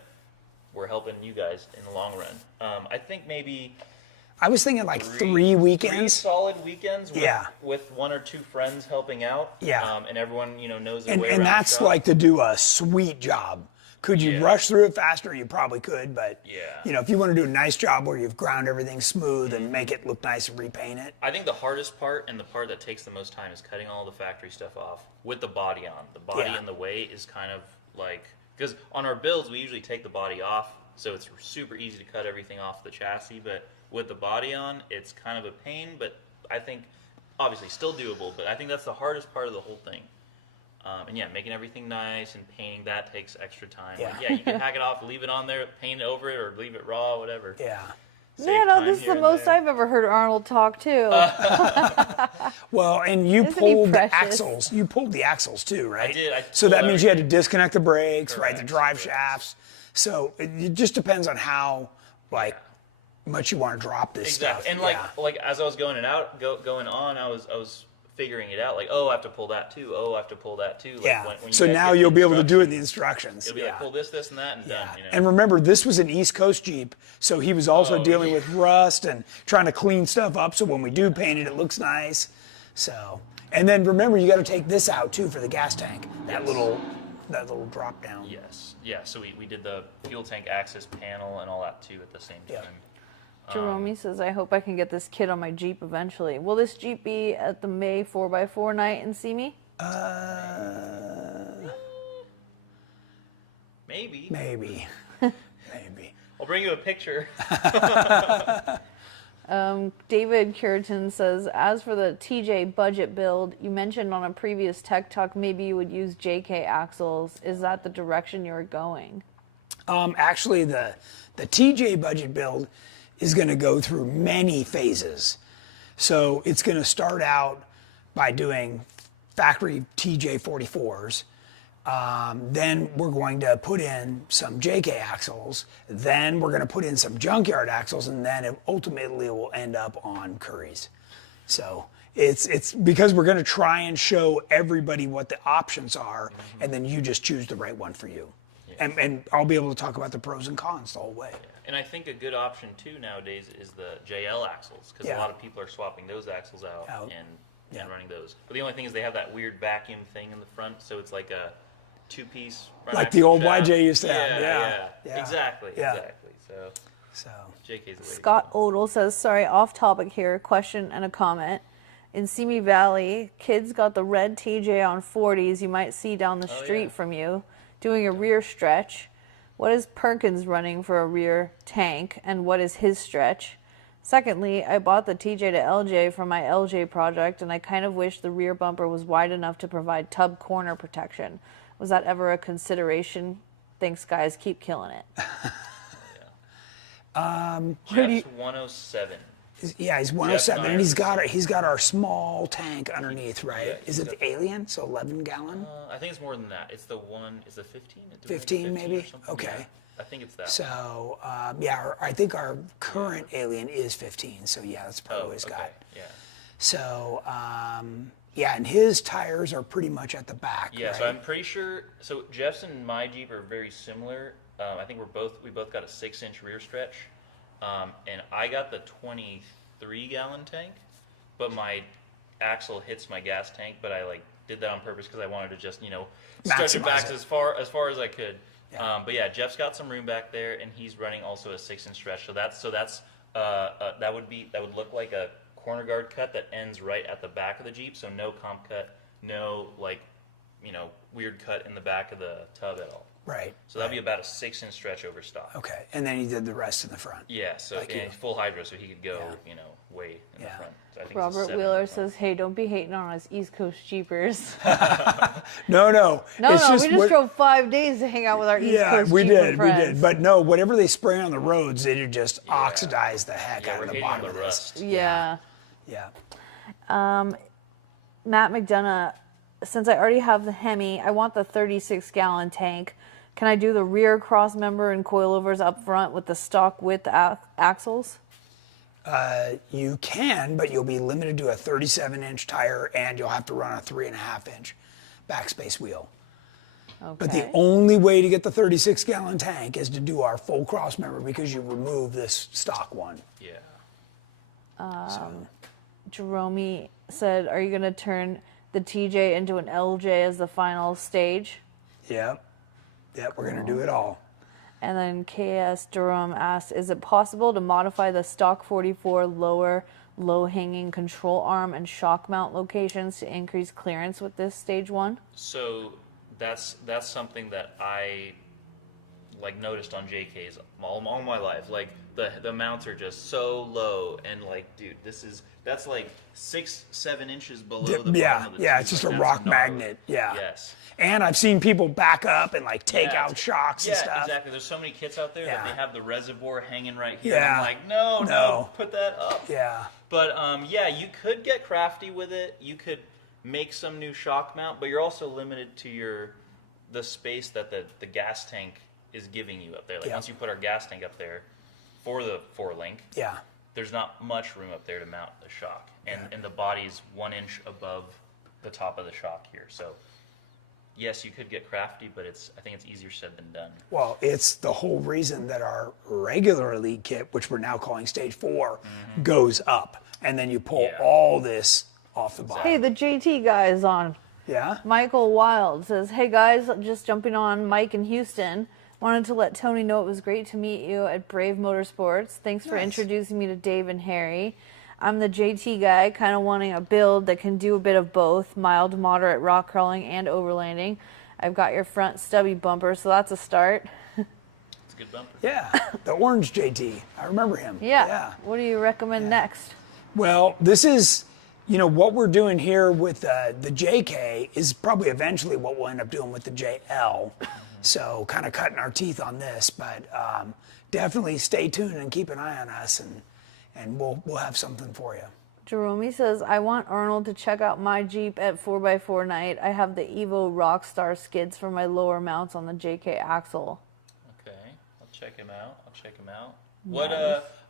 we're helping you guys in the long run. I think maybe I was thinking like 3 3 weekends. solid weekends with, Yeah. with 1 or 2 friends helping out. Yeah. And everyone, you know, knows their And, way and around that's the shop. like to do a sweet job. Could you Yeah. rush through it faster? You probably could, but Yeah. you know, if you want to do a nice job where you've ground everything smooth and make it look nice and repaint it. I think the hardest part and the part that takes the most time is cutting all the factory stuff off with the body on. The body Yeah. in the way is kind of like, because on our builds we usually take the body off, so it's super easy to cut everything off the chassis, but with the body on, it's kind of a pain, but I think obviously still doable, but I think that's the hardest part of the whole thing. And yeah, making everything nice and painting, that takes extra time. Yeah. Like, yeah, you can hack it off, leave it on there, paint over it, or leave it raw, whatever. Yeah. Save Yeah, no, time this is here the and most there. I've ever heard Arnold talk too. Well, and you Isn't he pulled the precious? axles. You pulled the axles too, right? I did. I So that pulled means you had to disconnect the brakes, right? The Correct, drive correct. shafts. So it just depends on how like much you want to drop this Exactly. stuff. And Yeah. like as I was going on, I was figuring it out. Like, oh, I have to pull that too. Oh, I have to pull that too. Like, Yeah. when you So guys now get the you'll be able to do it in the instructions, instructions. It'll be Yeah. like pull this, and that, and Yeah. done. You know? And remember, this was an East Coast Jeep, so he was also Oh, dealing yeah. with rust and trying to clean stuff up so when we do paint it, it looks nice. So, and then remember, you got to take this out too for the gas tank. That Yes. little drop down. Yes. Yeah. So we did the fuel tank access panel and all that too at the same time. Yeah. Jerome says, I hope I can get this kit on my Jeep eventually. Will this Jeep be at the May 4x4 night in Simi? Maybe. Maybe. Maybe. I'll bring you a picture. David Curitan says, as for the TJ budget build, you mentioned on a previous Tech Talk maybe you would use JK axles. Is that the direction you're going? Actually, the TJ budget build is going to go through many phases. So it's going to start out by doing factory TJ 44s. Then we're going to put in some JK axles. Then we're going to put in some junkyard axles, and then it ultimately will end up on Curry's. So it's because we're going to try and show everybody what the options are, and then you just choose the right one for you. And I'll be able to talk about the pros and cons the whole way. And I think a good option too nowadays is the JL axles, because Yeah. a lot of people are swapping those axles out and Yeah. running those. But the only thing is they have that weird vacuum thing in the front, so it's like a 2-piece front Like axle the old shaft. YJ used to have. Yeah. Yeah. Exactly. Yeah. Exactly. So So JK's the way to Scott go. Odell says, sorry, off topic here, question and a comment. In Simi Valley, kids got the red TJ on 40s you might see down the street yeah. from you doing a rear stretch. What is Perkins running for a rear tank, and what is his stretch? Secondly, I bought the TJ to LJ for my LJ project, and I kind of wish the rear bumper was wide enough to provide tub corner protection. Was that ever a consideration? Thanks, guys. Keep killing it. Jeff's 107. yeah, he's 107, and Myers. he's got our small tank underneath, right? Yeah, Is it the Alien? So 11 gallon. I think it's more than that. It's the one. Is the 15? Do we have 15 or maybe? something? Okay. Yeah. I think it's that. So I think our current Alien is 15. So yeah, that's probably what he's got. Yeah. So yeah, and his tires are pretty much at the back. Yeah, right? so I'm pretty sure. So Jeff's and my Jeep are very similar. I think we both got a 6-inch rear stretch, and I got the 23-gallon tank, but my axle hits my gas tank. But I did that on purpose because I wanted to just stretch it Maximize back it. as far as I could. Yeah. But yeah, Jeff's got some room back there, and he's running also a 6-inch stretch. So that would look like a corner guard cut that ends right at the back of the Jeep. So no comp cut, no weird cut in the back of the tub at all. Right. So that'd be about a 6-inch stretch over stock. Okay, and then he did the rest in the front. Yeah, so Like you. and full hydro, so he could go, Yeah. way in the Yeah. front. So I think it's a Robert 7 Wheeler in the front. says, hey, don't be hating on us East Coast Jeepers. No. No, it's we just what- drove 5 days to hang out with our East Yeah, Coast we Jeeper did, friends. But no, whatever they spray on the roads, it just oxidize the heck Yeah, out we're of the hating on bottom the of this. rust. Yeah. Yeah. Matt McDonough since I already have the Hemi, I want the 36-gallon tank. Can I do the rear cross member and coilovers up front with the stock width axles? You can, but you'll be limited to a 37-inch tire, and you'll have to run a 3.5-inch backspace wheel. Okay. But the only way to get the 36-gallon tank is to do our full cross member, because you remove this stock one. Yeah. Jerome said, are you going to turn the TJ into an LJ as the final stage? Yep, we're going to do it all. And then KS Durham asked, is it possible to modify the stock 44 low-hanging control arm and shock mount locations to increase clearance with this stage 1? So that's something that I like noticed on JKs all my life. Like the mounts are just so low, and like, dude, that's like 6-7 inches below the bottom of the tube. It's just like, a that's rock gnarly. magnet. Yeah. Yes. And I've seen people back up and like take Yeah, out shocks and stuff. Yeah, exactly. There's so many kits out there that Yeah. they have the reservoir hanging right here. Yeah. I'm like, no, put that up. Yeah. But yeah, you could get crafty with it. You could make some new shock mount, but you're also limited to the space that the gas tank is giving you up there. Like once you put our gas tank up there for the 4-link, Yeah. there's not much room up there to mount the shock, and the body's 1 inch above the top of the shock here. So yes, you could get crafty, but I think it's easier said than done. Well, it's the whole reason that our regular Elite kit, which we're now calling Stage 4, goes up. And then you pull all this off the bottom. Hey, the JT guy is on. Yeah? Michael Wild says, hey guys, just jumping on Mike in Houston. Wanted to let Tony know it was great to meet you at Brave Motorsports. Thanks for introducing me to Dave and Harry. I'm the JT guy, kind of wanting a build that can do a bit of both, mild, moderate rock crawling and overlanding. I've got your front stubby bumper, so that's a start. It's a good bumper. Yeah. The orange JT. I remember him. Yeah. What do you recommend next? Well, this is, what we're doing here with the JK is probably eventually what we'll end up doing with the JL. So kind of cutting our teeth on this, but definitely stay tuned and keep an eye on us, and we'll have something for you. Jerome says, I want Arnold to check out my Jeep at 4x4 night. I have the Evo Rockstar skids for my lower mounts on the JK axle. Okay, I'll check him out. What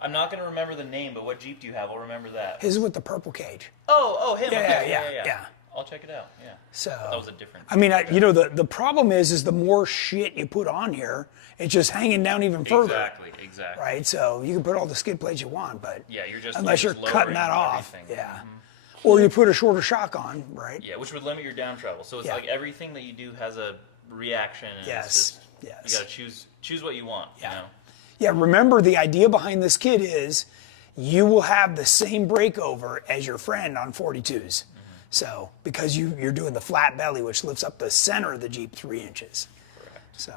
I'm not going to remember the name, but what Jeep do you have? I'll remember that. His is with the purple cage. Oh, him. Yeah. Okay, I'll check it out. Yeah. So That was a different. I mean, the problem is the more shit you put on here, it's just hanging down even further. Exactly. Right. So you can put all the skid plates you want, but Yeah, unless you're lowering cutting that off, everything. yeah. Or you put a shorter shock on, right? Yeah, which would limit your down travel. So it's like everything that you do has a reaction. And Yes. You got to choose what you want. Yeah. You know? Yeah. Remember, the idea behind this kit is you will have the same breakover as your friend on 42s. So because you're doing the flat belly, which lifts up the center of the Jeep 3 inches. Correct. So.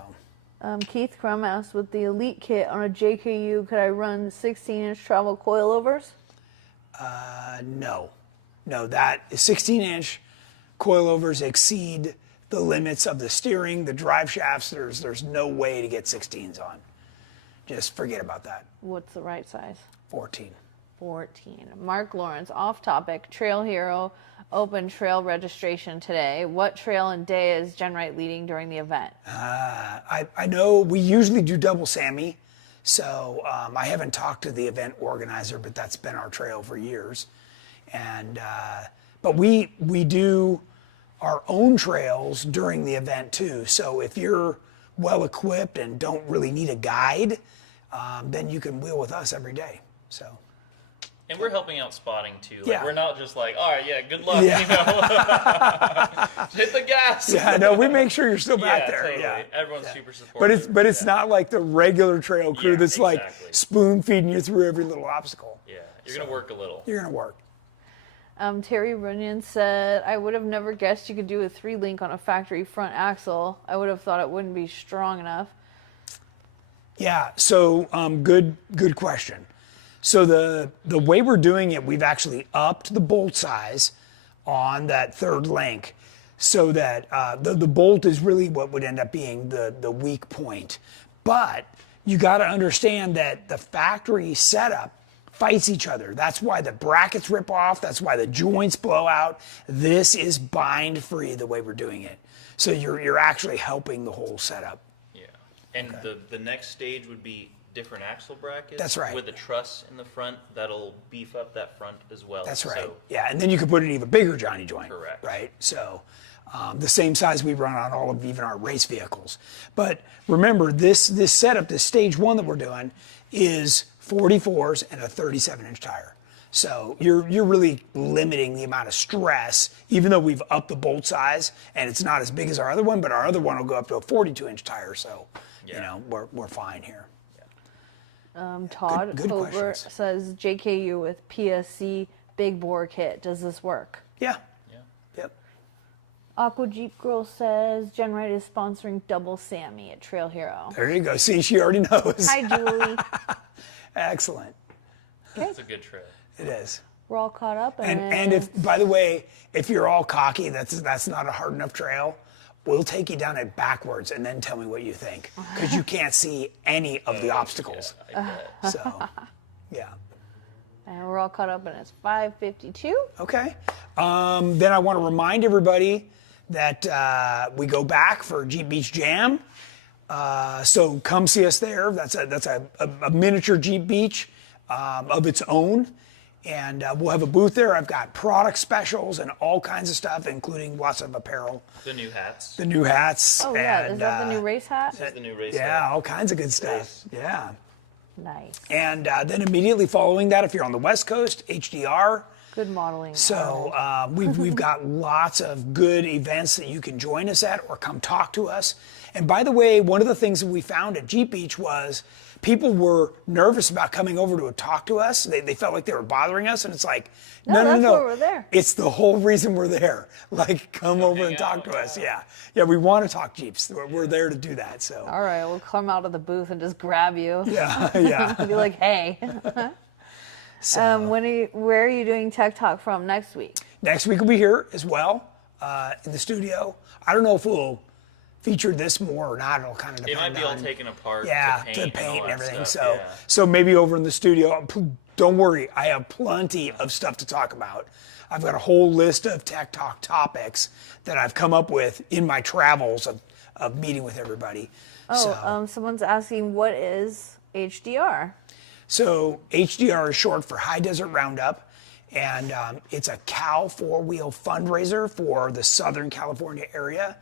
Keith Crum asked, with the Elite kit on a JKU, could I run 16-inch travel coilovers? No, that 16-inch coilovers exceed the limits of the steering, the drive shafts. There's no way to get 16s on. Just forget about that. What's the right size? 14. 14. Mark Lawrence, off topic, Trail Hero open trail registration today. What trail and day is GenRight leading during the event? I know we usually do double Sammy, so I haven't talked to the event organizer, but that's been our trail for years. And but we do our own trails during the event too. So if you're well equipped and don't really need a guide, then you can wheel with us every day. So. And we're helping out spotting too. Like, Yeah. we're not just like, all right, good luck. Yeah. Hit the gas. Yeah, no, we make sure you're still back there. Totally. Yeah. Everyone's super supportive. But it's not like the regular trail crew Yeah, that's like exactly. spoon feeding you through every little obstacle. Yeah, you're gonna work a little. You're gonna work. Terry Runyon said, I would have never guessed you could do a 3-link on a factory front axle. I would have thought it wouldn't be strong enough. Yeah. So good question. So the way we're doing it, we've actually upped the bolt size on that third link, so that the bolt is really what would end up being the weak point. But you got to understand that the factory setup fights each other. That's why the brackets rip off. That's why the joints blow out. This is bind free the way we're doing it. So you're actually helping the whole setup. Yeah. And the next stage would be different axle brackets. That's right. With a truss in the front that'll beef up that front as well. That's right. So, yeah, and then you could put an even bigger Johnny joint. Correct. Right. So the same size we run on all of even our race vehicles. But remember, this setup, this stage 1 that we're doing, is 44s and a 37-inch tire. So you're really limiting the amount of stress, even though we've upped the bolt size and it's not as big as our other one, but our other one will go up to a 42-inch tire. So you know we're fine here. Todd Good Over questions. says JKU with PSC big bore kit. Does this work? Yeah. Yeah. Yep. Aqua Jeep Girl says GenRight is sponsoring Double Sammy at Trail Hero. There you go. See, she already knows. Hi, Julie. Excellent. It's a good trail. It is. We're all caught up. And if, by the way, if you're all cocky, that's not a hard enough trail. We'll take you down it backwards and then tell me what you think, because you can't see any of the obstacles. Yeah, I bet. So, yeah. And we're all caught up, and it's 5:52. Okay. Then I want to remind everybody that we go back for Jeep Beach Jam. So come see us there. That's a miniature Jeep Beach of its own. And we'll have a booth there. I've got product specials and all kinds of stuff, including lots of apparel. The new hats. The new hats. Oh, yeah. And, Is that the new race hat? This is the new race Yeah, hat. all kinds of good stuff. Yeah. Nice. And then immediately following that, if you're on the West Coast, HDR. Good modeling. So we've got lots of good events that you can join us at or come talk to us. And by the way, one of the things that we found at Jeep Beach was people were nervous about coming over to talk to us. They felt like they were bothering us, and it's like, no. that's why we're there. It's the whole reason we're there. Like, come over and hang talk out, to us. Yeah, we want to talk Jeeps. We're there to do that. So All right, we'll come out of the booth and just grab you. yeah. Be like, hey. So, Where are you doing Tech Talk from next week? next week we'll be here as well in the studio. I don't know if we'll feature this more or not. It'll kind of depend It might be all on, taken apart yeah, to paint and everything. Stuff, So maybe over in the studio. Don't worry, I have plenty of stuff to talk about. I've got a whole list of Tech Talk topics that I've come up with in my travels of meeting with everybody. Someone's asking, what is HDR? So HDR is short for High Desert Roundup, and it's a Cal 4-wheel fundraiser for the Southern California area.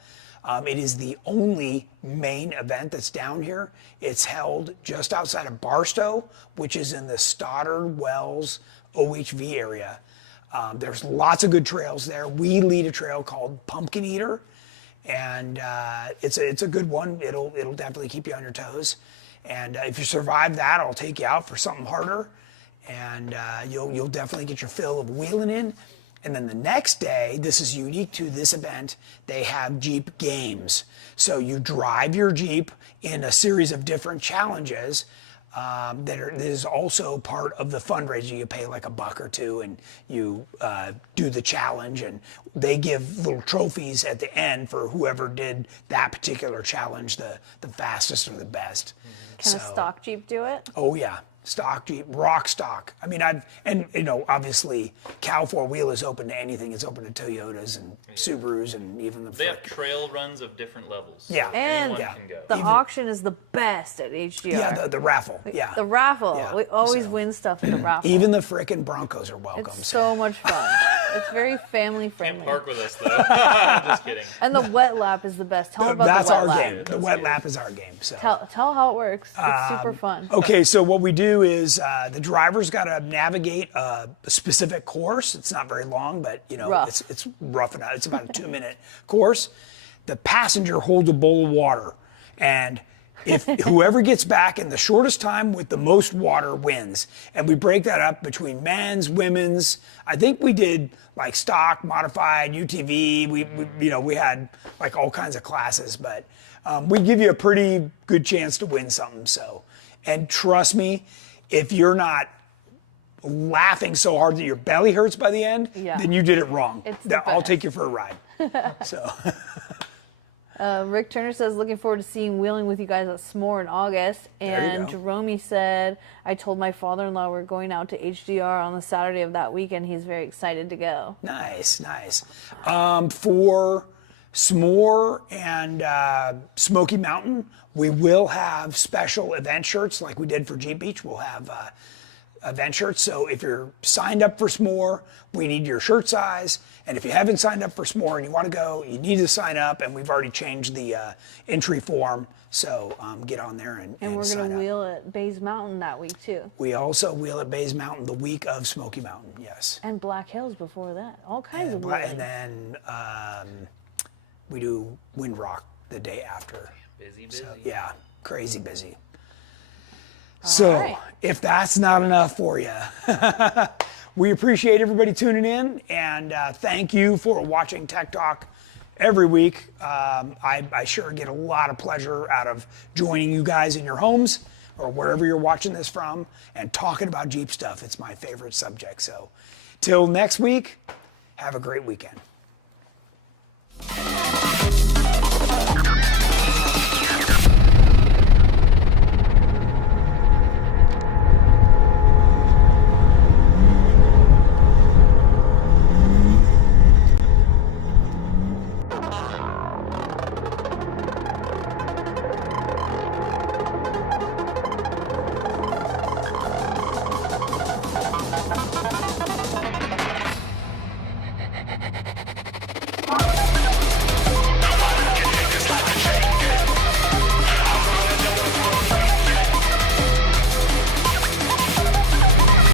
It is the only main event that's down here. It's held just outside of Barstow, which is in the Stoddard Wells OHV area. There's lots of good trails there. We lead a trail called Pumpkin Eater, and it's a good one. It'll definitely keep you on your toes. And if you survive that, I'll take you out for something harder, and you'll definitely get your fill of wheeling in. And then the next day, this is unique to this event, they have Jeep games. So you drive your Jeep in a series of different challenges that is also part of the fundraiser. You pay like $1 or $2 and you do the challenge, and they give little trophies at the end for whoever did that particular challenge the fastest or the best. Can a stock Jeep do it? Oh yeah, stock Jeep, rock stock. I mean, obviously, Cal 4-wheel is open to anything. It's open to Toyotas and Subarus and even the. They have trail runs of different levels. Yeah, And Anyone can go. the auction is the best at HDR. yeah, the raffle. Yeah, The raffle. Yeah, We always so- win stuff at the raffle. even the frickin' Broncos are welcome. It's so much fun. It's very family Can't friendly. park with us though. Just kidding. And the wet lap is the best. Tell them about that's the wet our lap. game. The wet lap is our game. So. Tell how it works. It's super fun. Okay, so what we do is the driver's got to navigate a specific course. It's not very long, but Rough. it's rough enough. It's about a 2-minute course. The passenger holds a bowl of water, and if whoever gets back in the shortest time with the most water wins. And we break that up between men's, women's. I think we did like stock, modified, UTV. We had like all kinds of classes, but we give you a pretty good chance to win something. So, and trust me, if you're not laughing so hard that your belly hurts by the end, Yeah. then you did it wrong. It's the I'll best. take you for a ride. So. Rick Turner says, looking forward to seeing Wheeling with you guys at S'more in August. And Jerome said, I told my father-in-law we're going out to HDR on the Saturday of that weekend. He's very excited to go. Nice, nice. For S'more and Smoky Mountain, we will have special event shirts like we did for Jeep Beach. We'll have event shirts. So if you're signed up for S'more, we need your shirt size. And if you haven't signed up for S'more and you want to go, you need to sign up. And we've already changed the entry form. So get on there and we're sign going to up. wheel at Bays Mountain that week too. We also wheel at Bays Mountain the week of Smoky Mountain, yes. And Black Hills before that. All kinds of wheeling. And then we do Wind Rock the day after. Busy. So, yeah, crazy busy. So if that's not enough for you, we appreciate everybody tuning in, and thank you for watching Tech Talk every week. I sure get a lot of pleasure out of joining you guys in your homes or wherever you're watching this from and talking about Jeep stuff. It's my favorite subject. So till next week, have a great weekend.